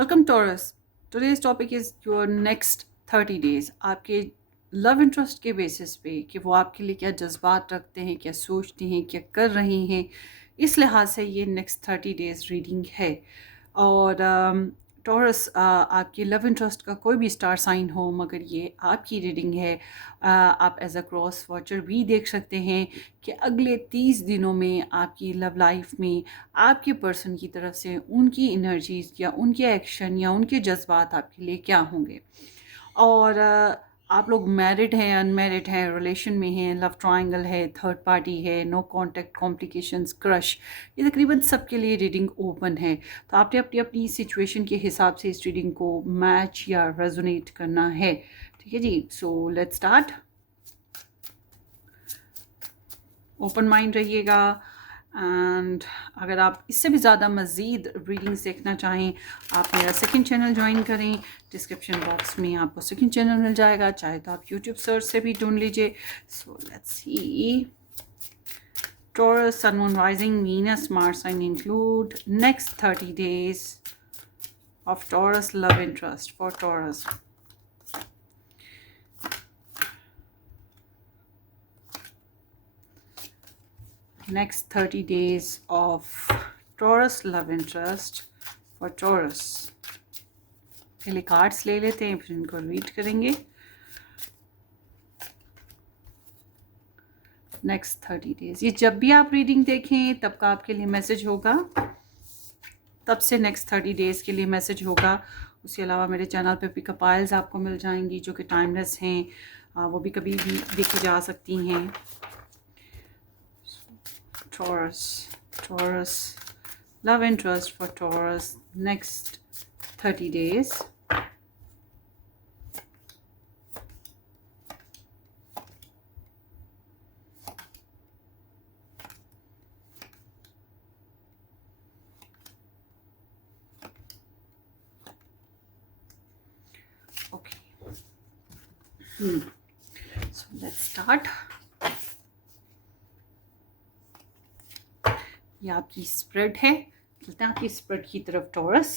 Welcome Taurus. Today's topic is your next 30 days. आपके love interest के basis पे कि वो आपके लिए क्या जज्बात रखते हैं, क्या सोचते हैं, क्या कर रहे हैं, इस लिहाज से ये नेक्स्ट 30 डेज रीडिंग है। और टॉरस, आपकी लव इंटरेस्ट का कोई भी स्टार साइन हो, मगर ये आपकी रीडिंग है। आप एज अ क्रॉस वॉचर भी देख सकते हैं कि अगले 30 दिनों में आपकी लव लाइफ में आपके पर्सन की तरफ से उनकी एनर्जीज या उनके एक्शन या उनके जज्बात आपके लिए क्या होंगे। और आप लोग मैरिड हैं, अनमैरिड हैं, रिलेशन में हैं, लव ट्रायंगल है, थर्ड पार्टी है, नो कांटेक्ट, कॉम्प्लिकेशंस, क्रश, ये तकरीबन सबके लिए रीडिंग ओपन है। तो आपने अपनी अपनी सिचुएशन के हिसाब से इस रीडिंग को मैच या रेजोनेट करना है। ठीक है जी, so let's start. Open mind रहिएगा। एंड अगर आप इससे भी ज़्यादा मज़ीद रीडिंग्स देखना चाहें, आप मेरा सेकंड चैनल ज्वाइन करें। डिस्क्रिप्शन बॉक्स में आपको सेकंड चैनल मिल जाएगा, चाहे तो आप यूट्यूब सर्च से भी ढूंढ लीजिए। So let's see. Taurus, Sun, Moon, Rising, Venus, Mars sign include next 30 days of Taurus love interest for Taurus. Next 30 days of Taurus love interest for Taurus. पहले cards ले लेते हैं, फिर इनको रीड करेंगे। नेक्स्ट 30 डेज, ये जब भी आप रीडिंग देखें तब का आपके लिए मैसेज होगा, तब से नेक्स्ट 30 डेज के लिए मैसेज होगा। उसके अलावा मेरे चैनल पे पिकअप फाइल्स आपको मिल जाएंगी जो कि टाइमलेस हैं, वो भी कभी भी देखी जा सकती हैं। Taurus, Taurus, love interest for Taurus next 30 days. Okay. So let's start. ये आपकी स्प्रेड है, चलते हैं आपकी स्प्रेड की तरफ Taurus.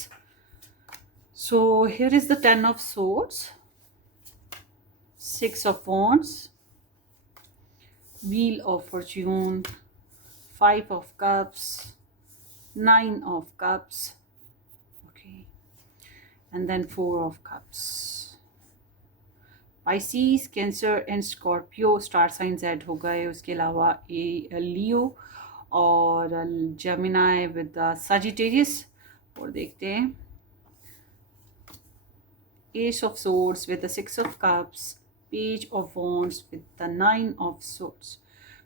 So here is the 10 of swords, 6 of wands, wheel of fortune, 5 of cups, 9 of cups, okay, and then 4 of cups. Pisces, Cancer and Scorpio star signs add हो गए। उसके अलावा लियो और जेमिनाई विद सजिटेरियस। और देखते हैं ace of swords with the 6 of cups, page of wands with the 9 of swords.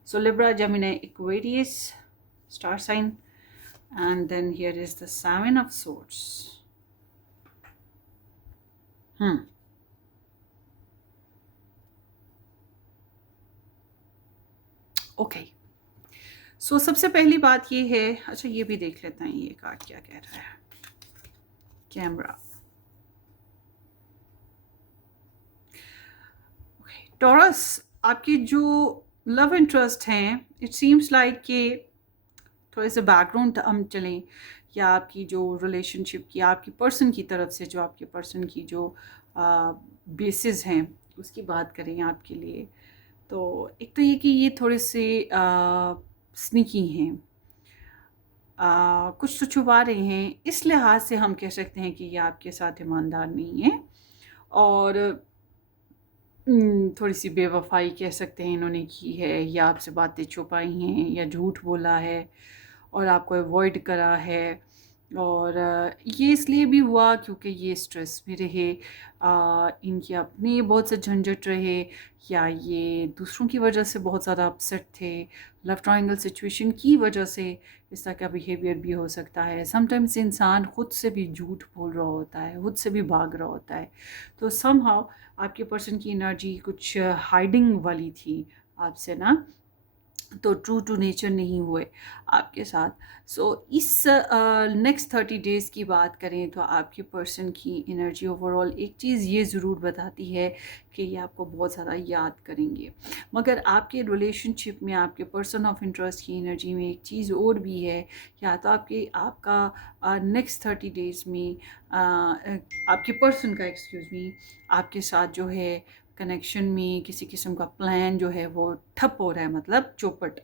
So Libra, Gemini, Aquarius star sign, and then here is the 7 of swords. Okay, so सबसे पहली बात ये है, अच्छा ये भी देख लेते हैं ये कार्ड क्या कह रहा है। कैमरा, टॉरस, आपकी जो लव इंटरेस्ट हैं, इट सीम्स लाइक कि थोड़े से बैकग्राउंड हम चलें, या आपकी जो रिलेशनशिप की आपकी पर्सन की तरफ से जो आपके पर्सन की जो बेसिस हैं उसकी बात करें आपके लिए, तो एक तो ये कि ये थोड़े से स्निकी हैं, कुछ तो छुपा रहे हैं। इस लिहाज से हम कह सकते हैं कि ये आपके साथ ईमानदार नहीं है, और थोड़ी सी बेवफाई कह सकते हैं इन्होंने की है, या आपसे बातें छुपाई हैं, या झूठ बोला है और आपको अवॉइड करा है। और ये इसलिए भी हुआ क्योंकि ये स्ट्रेस में रहे, इनके अपने बहुत से झंझट रहे, या ये दूसरों की वजह से बहुत ज़्यादा अपसेट थे। लव ट्रायंगल सिचुएशन की वजह से इस तरह का बिहेवियर भी हो सकता है। समटाइम्स इंसान खुद से भी झूठ बोल रहा होता है, खुद से भी भाग रहा होता है। तो समहाउ आपके पर्सन की एनर्जी कुछ हाइडिंग वाली थी आपसे ना, तो ट्रू टू नेचर नहीं हुए आपके साथ। सो इस नेक्स्ट 30 डेज़ की बात करें तो आपके पर्सन की एनर्जी ओवरऑल एक चीज़ ये ज़रूर बताती है कि ये आपको बहुत ज़्यादा याद करेंगे। मगर आपके रिलेशनशिप में आपके पर्सन ऑफ इंटरेस्ट की एनर्जी में एक चीज़ और भी है, या तो आपका नेक्स्ट 30 डेज़ में आपके पर्सन का आपके साथ जो है कनेक्शन में किसी किस्म का प्लान जो है वो ठप हो रहा है, मतलब चौपट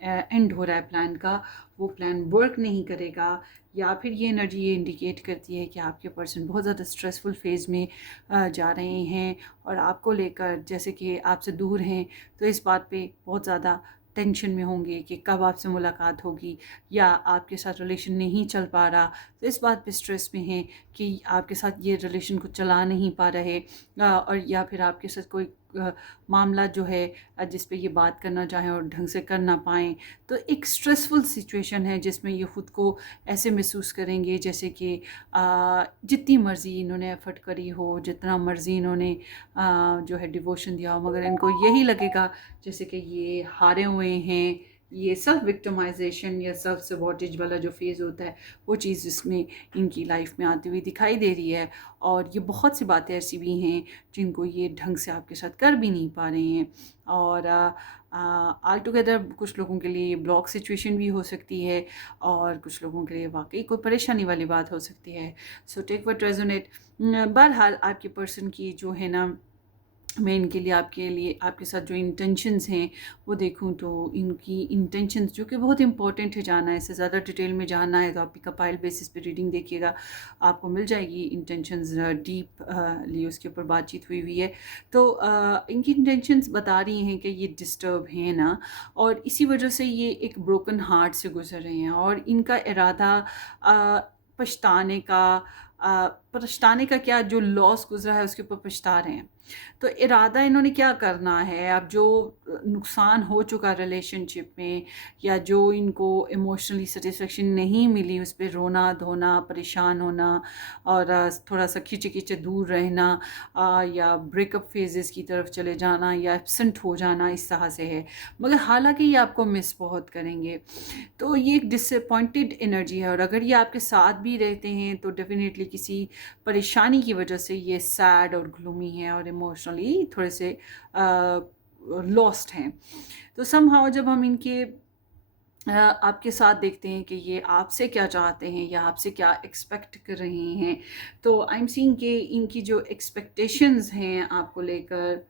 एंड हो रहा है प्लान का, वो प्लान वर्क नहीं करेगा। या फिर ये एनर्जी ये इंडिकेट करती है कि आपके पर्सन बहुत ज़्यादा स्ट्रेसफुल फेज़ में जा रहे हैं और आपको लेकर जैसे कि आपसे दूर हैं, तो इस बात पे बहुत ज़्यादा टेंशन में होंगे कि कब आपसे मुलाकात होगी, या आपके साथ रिलेशन नहीं चल पा रहा तो इस बात पे स्ट्रेस में हैं कि आपके साथ ये रिलेशन को चला नहीं पा रहे, और या फिर आपके साथ कोई मामला जो है जिस पे ये बात करना चाहें और ढंग से कर ना पाएँ। तो एक स्ट्रेसफुल सिचुएशन है जिसमें ये ख़ुद को ऐसे महसूस करेंगे जैसे कि जितनी मर्ज़ी इन्होंने एफ़र्ट करी हो, जितना मर्ज़ी इन्होंने जो है डिवोशन दिया हो, मगर इनको यही लगेगा जैसे कि ये हारे हुए हैं। ये सेल्फ विक्टिमाइजेशन या सेल्फ सबॉटेज वाला जो फेज़ होता है, वो चीज़ इसमें इनकी लाइफ में आती हुई दिखाई दे रही है। और ये बहुत सी बातें ऐसी भी हैं जिनको ये ढंग से आपके साथ कर भी नहीं पा रहे हैं। और ऑल टुगेदर कुछ लोगों के लिए ब्लॉक सिचुएशन भी हो सकती है, और कुछ लोगों के लिए वाकई कोई परेशानी वाली बात हो सकती है। So take what resonate. बहरहाल आपके पर्सन की जो है ना, मैं इनके लिए आपके साथ जो इंटेंशंस हैं वो देखूं तो इनकी इंटेंशंस जो कि बहुत इंपॉर्टेंट है जानना है। इससे ज़्यादा डिटेल में जानना है तो आप पिकअपाइल बेसिस पे रीडिंग देखिएगा, आपको मिल जाएगी इंटेंशंस डीप ली उसके ऊपर बातचीत हुई है। तो इनकी इंटेंशंस बता रही हैं कि ये डिस्टर्ब हैं ना, और इसी वजह से ये एक ब्रोकन हार्ट से गुजर रहे हैं, और इनका इरादा पछताने का पछताने का क्या, जो लॉस गुजरा है उसके ऊपर पछता रहे हैं। तो इरादा इन्होंने क्या करना है, अब जो नुकसान हो चुका रिलेशनशिप में, या जो इनको इमोशनली सेटिस्फेक्शन नहीं मिली, उस पर रोना धोना, परेशान होना, और थोड़ा सा खींचे खींचे दूर रहना, या ब्रेकअप फेजेस की तरफ चले जाना, या एब्सेंट हो जाना, इस तरह से है। मगर हालांकि ये आपको मिस बहुत करेंगे। तो ये एक डिसअपॉइंटेड एनर्जी है, और अगर ये आपके साथ भी रहते हैं तो डेफिनेटली किसी परेशानी की वजह से ये सैड और ग्लूमी हैं और इमोशनली थोड़े से लॉस्ट हैं। तो समहाउ जब हम इनके आपके साथ देखते हैं कि ये आपसे क्या चाहते हैं या आपसे क्या एक्सपेक्ट कर रहे हैं, तो आई एम सीइंग कि इनकी जो एक्सपेक्टेशंस हैं आपको लेकर,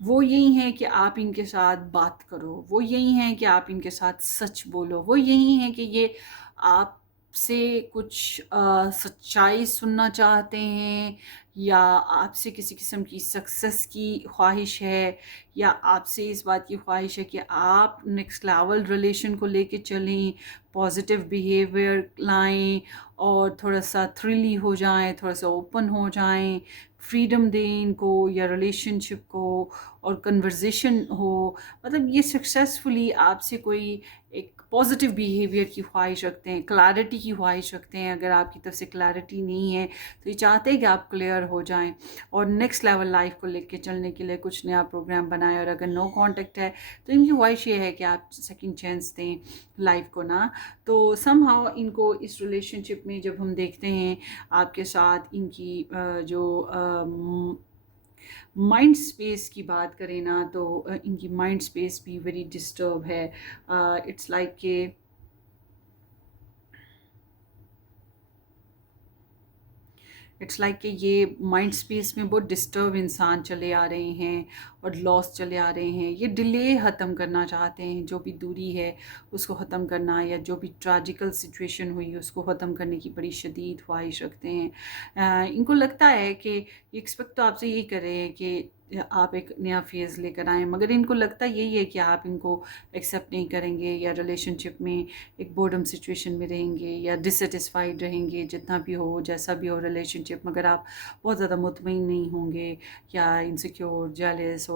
वो यही है कि आप इनके साथ बात करो, वो यही है कि आप इनके साथ सच बोलो, वो यही है कि ये आपसे कुछ सच्चाई सुनना चाहते हैं, या आपसे किसी किस्म की सक्सेस की ख्वाहिश है, या आपसे इस बात की ख्वाहिश है कि आप नेक्स्ट लेवल रिलेशन को लेके चलें, पॉजिटिव बिहेवियर लाएं, और थोड़ा सा थ्रिली हो जाएं, थोड़ा सा ओपन हो जाएं, फ्रीडम दें इनको या रिलेशनशिप को, और कन्वर्जेशन हो। मतलब ये सक्सेसफुली आपसे कोई एक पॉजिटिव बिहेवियर की ख्वाहिश रखते हैं, क्लैरिटी की ख्वाहिश रखते हैं। अगर आपकी तरफ से क्लैरिटी नहीं है तो ये चाहते हैं कि आप क्लियर हो जाएं और नेक्स्ट लेवल लाइफ को लेके चलने के लिए कुछ नया प्रोग्राम बनाएं। और अगर नो कांटेक्ट है तो इनकी ख्वाहिश ये है कि आप सेकंड चांस दें लाइफ को ना। तो समहाउ इनको इस रिलेशनशिप में जब हम देखते हैं आपके साथ, इनकी जो माइंड स्पेस की बात करें ना, तो इनकी माइंड स्पेस भी वेरी डिस्टर्ब है। इट्स लाइक के कि ये माइंड स्पेस में बहुत डिस्टर्ब इंसान चले आ रहे हैं और लॉस चले आ रहे हैं। ये डिले ख़त्म करना चाहते हैं, जो भी दूरी है उसको ख़त्म करना, या जो भी ट्रैजिकल सिचुएशन हुई उसको ख़त्म करने की बड़ी शदीद ख्वाहिश रखते हैं। इनको लगता है कि ये एक्सपेक्ट तो आपसे यही कर रहे हैं कि आप एक नया फेज़ लेकर आएँ, मगर इनको लगता यही है कि आप इनको एक्सेप्ट नहीं करेंगे, या रिलेशनशिप में एक बोर्डम सिचुएशन में रहेंगे, या डिससेटिस्फाइड रहेंगे, जितना भी हो जैसा भी हो रिलेशनशिप, मगर आप बहुत ज़्यादा मुतमईन नहीं होंगे, या इनसिक्योर, जेलस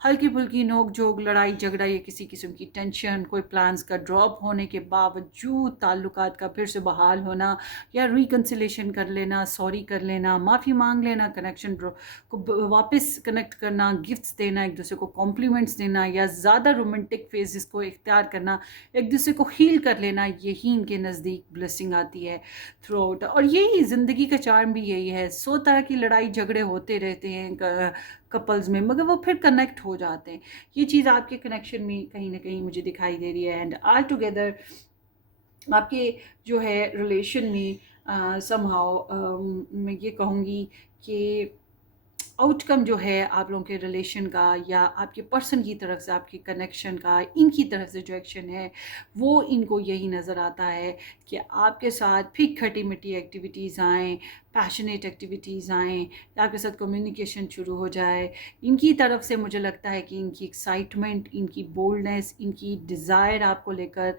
हल्की फुल्की नोक झोंक, लड़ाई झगड़ा या किसी किस्म की टेंशन, कोई प्लान्स का ड्रॉप होने के बावजूद ताल्लुकात का फिर से बहाल होना या रिकन्सिलेशन कर लेना, सॉरी कर लेना, माफ़ी मांग लेना, कनेक्शन को वापस कनेक्ट करना, गिफ्ट्स देना, एक दूसरे को कॉम्प्लीमेंट्स देना या ज़्यादा रोमांटिक फेजेस को इख्तियार करना, एक दूसरे को हील कर लेना, यही इनके नज़दीक ब्लेसिंग आती है थ्रू आउट। और यही ज़िंदगी का चार्म भी यही है। 100 तरह की लड़ाई झगड़े होते रहते हैं कपल्स में, मगर वो फिर कनेक्ट हो जाते हैं। ये चीज़ आपके कनेक्शन में कहीं ना कहीं मुझे दिखाई दे रही है। एंड ऑल टुगेदर आपके जो है रिलेशन में समहाउ मैं ये कहूँगी कि आउटकम जो है आप लोगों के रिलेशन का या आपके पर्सन की तरफ से आपके कनेक्शन का, इनकी तरफ से जो एक्शन है वो इनको यही नज़र आता है कि आपके साथ फिर खटी मिट्टी एक्टिविटीज़ आएँ, पैशनेट एक्टिविटीज़ आएँ, आपके साथ कम्युनिकेशन शुरू हो जाए। इनकी तरफ से मुझे लगता है कि इनकी एक्साइटमेंट, इनकी बोल्डनेस, इनकी डिज़ायर आपको लेकर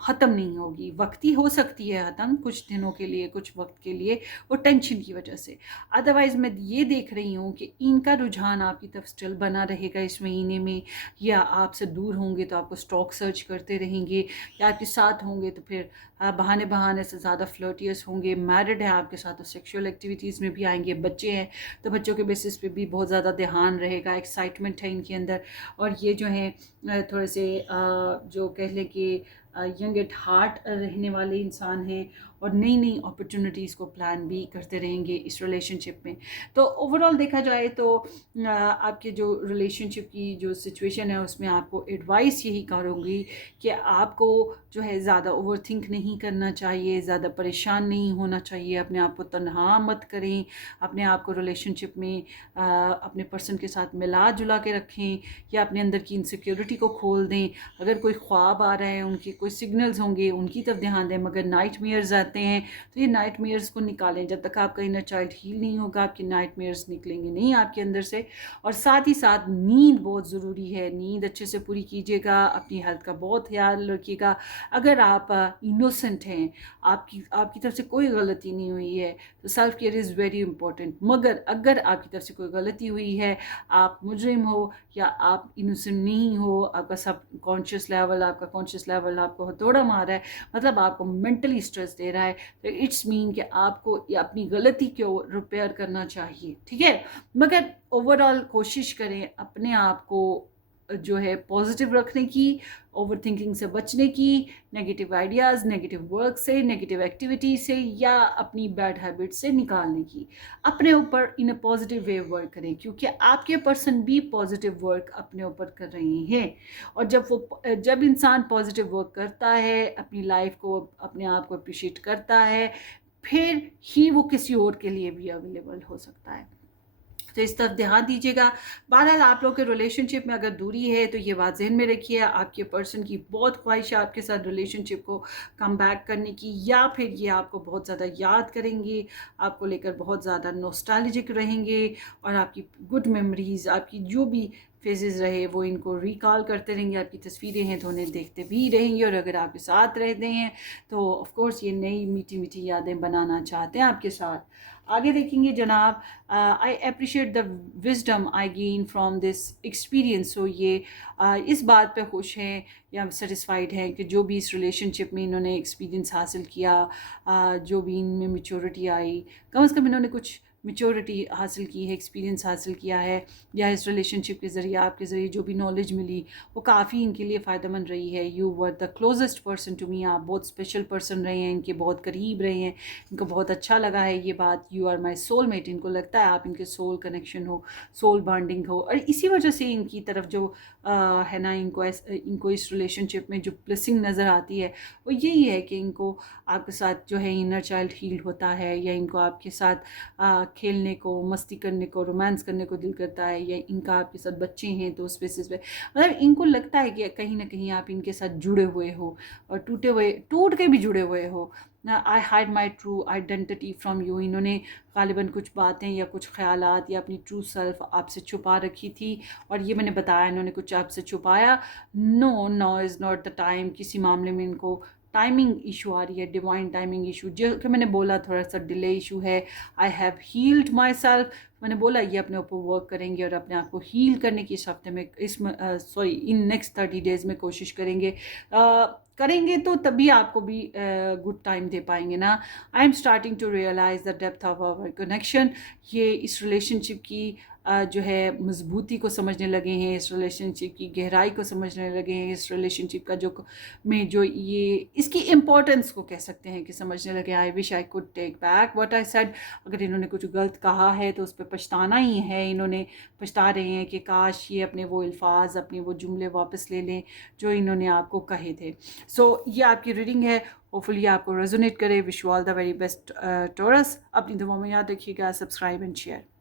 ख़त्म नहीं होगी। वक्ती हो सकती है ख़त्म, कुछ दिनों के लिए, कुछ वक्त के लिए, वो टेंशन की वजह से। अदरवाइज़ मैं ये देख रही हूँ कि इनका रुझान आपकी तरफ स्टिल बना रहेगा इस महीने में, या आपसे दूर होंगे तो आपको स्टॉक सर्च करते रहेंगे, या आपके साथ होंगे तो फिर बहाने बहाने से ज़्यादा फ्लर्टियस होंगे। मैरिड हैं आपके साथ तो सेक्सुअल एक्टिविटीज़ में भी आएंगे। बच्चे हैं तो बच्चों के बेसिस पे भी बहुत ज़्यादा ध्यान रहेगा, एक्साइटमेंट है इनके अंदर। और ये जो हैं थोड़े से जो कह लें कि यंग एट हार्ट रहने वाले इंसान हैं और नई नई अपॉर्चुनिटीज़ को प्लान भी करते रहेंगे इस रिलेशनशिप में। तो ओवरऑल देखा जाए तो आपके जो रिलेशनशिप की जो सिचुएशन है उसमें आपको एडवाइस यही करूँगी कि आपको जो है ज़्यादा ओवर थिंक नहीं करना चाहिए, ज़्यादा परेशान नहीं होना चाहिए, अपने आप को तन्हा मत करें, अपने आप को रिलेशनशिप में अपने पर्सन के साथ मिला जुला के रखें या अपने अंदर की इनसिक्योरिटी को खोल दें। अगर कोई ख्वाब आ रहा है, उनके कोई सिग्नल्स होंगे, उनकी तरफ ध्यान दें। मगर नाइटमेयर्स आते हैं तो ये नाइटमेयर्स को निकालें। जब तक आपका इनर चाइल्ड हील नहीं होगा, आपके नाइटमेयर्स निकलेंगे नहीं आपके अंदर से। और साथ ही साथ नींद बहुत ज़रूरी है, नींद अच्छे से पूरी कीजिएगा, अपनी हेल्थ का बहुत ख्याल रखिएगा। अगर आप इनोसेंट हैं, आपकी आपकी तरफ से कोई गलती नहीं हुई है, तो self care is very important. मगर अगर आपकी तरफ से कोई गलती हुई है, आप मुजरिम हो या आप इनोसेंट नहीं हो, आपका सब कॉन्शियस लेवल, आपका कॉन्शियस लेवल आपको हथौड़ा मार रहा है, मतलब आपको मेंटली स्ट्रेस दे रहा है, तो इट्स मीन कि आपको अपनी गलती को रिपेयर करना चाहिए, ठीक है। मगर ओवरऑल कोशिश करें अपने आप को जो है पॉजिटिव रखने की, ओवर थिंकिंग से बचने की, नेगेटिव आइडियाज़, नेगेटिव वर्क से, नेगेटिव एक्टिविटी से या अपनी बैड हैबिट से निकालने की। अपने ऊपर इन अ पॉजिटिव वे वर्क करें, क्योंकि आपके पर्सन भी पॉजिटिव वर्क अपने ऊपर कर रहे हैं। और जब इंसान पॉजिटिव वर्क करता है, अपनी लाइफ को, अपने आप को अप्रिशिएट करता है, फिर ही वो किसी और के लिए भी अवेलेबल हो सकता है। तो इस तरफ ध्यान दीजिएगा। बहरहाल आप लोग के रिलेशनशिप में अगर दूरी है तो ये बात ज़हन में रखिए, आपके पर्सन की बहुत ख्वाहिश है आपके साथ रिलेशनशिप को कम बैक करने की, या फिर ये आपको बहुत ज़्यादा याद करेंगे, आपको लेकर बहुत ज़्यादा नॉस्टैल्जिक रहेंगे और आपकी गुड मेमोरीज़, आपकी जो भी फेजेस रहे वो इनको रिकॉल करते रहेंगे। आपकी तस्वीरें हैं तो उन्हें देखते भी रहेंगे, और अगर आपके साथ रहते हैं तो ऑफ कोर्स ये नई मीठी मीठी यादें बनाना चाहते हैं आपके साथ। आगे देखेंगे जनाब, I appreciate the wisdom I gain from this experience. So ये इस बात पे खुश हैं या सेटिस्फाइड हैं कि जो भी इस रिलेशनशिप में इन्होंने एक्सपीरियंस हासिल किया, जो भी इनमें मैच्योरिटी आई, कम से कम इन्होंने कुछ मैच्योरिटी हासिल की है, एक्सपीरियंस हासिल किया है, या इस रिलेशनशिप के ज़रिए आपके ज़रिए जो भी नॉलेज मिली वो काफ़ी इनके लिए फ़ायदेमंद रही है। You were the closest person to me, आप बहुत स्पेशल पर्सन रहे हैं, इनके बहुत करीब रहे हैं, इनको बहुत अच्छा लगा है ये बात। You are my soul mate, इनको लगता है आप इनके सोल कनेक्शन हो, सोल बॉन्डिंग हो, और इसी वजह से इनकी तरफ जो है ना, इनको इस रिलेशनशिप में जो ब्लेसिंग नज़र आती है वो यही है कि इनको आपके साथ जो है इनर चाइल्ड हील होता है, या इनको आपके साथ खेलने को, मस्ती करने को, रोमांस करने को दिल करता है, या इनका आपके साथ बच्चे हैं तो उस बेसिस पे मतलब इनको लगता है कि कहीं ना कहीं आप इनके साथ जुड़े हुए हो, और टूट के भी जुड़े हुए हो। आई hide my true identity from you, इन्होंने ग़ालिबन कुछ बातें या कुछ ख़यालात या अपनी ट्रू सेल्फ आपसे छुपा रखी थी, और ये मैंने बताया इन्होंने कुछ आपसे छुपाया। No is not the time. किसी मामले में इनको टाइमिंग इशू आ रही है, डिवाइन टाइमिंग इशू, जो कि मैंने बोला थोड़ा सा डिले इशू है। I have healed myself मैंने बोला ये अपने ऊपर वर्क करेंगे और अपने आप को हील करने की इस हफ्ते में इन नेक्स्ट 30 डेज़ में कोशिश करेंगे। करेंगे तो तभी आपको भी गुड टाइम दे पाएंगे ना। I am starting to realise the depth of our connection. ये इस रिलेशनशिप की जो है मजबूती को समझने लगे हैं, इस रिलेशनशिप की गहराई को समझने लगे हैं, इस रिलेशनशिप का जो ये इसकी इम्पोर्टेंस को कह सकते हैं कि समझने लगे। I wish I could take back what I said. अगर इन्होंने कुछ गलत कहा है तो उस पर पछताना ही है। इन्होंने पछता रहे हैं कि काश ये अपने वो अल्फाज, अपने वो जुमले वापस ले लें जो इन्होंने आपको कहे थे। सो ये आपकी रीडिंग है, होपफुली आपको रेजोनेट करे। Wish you all the very best taurus. अपनी दुआ में याद रखिएगा। Subscribe and share.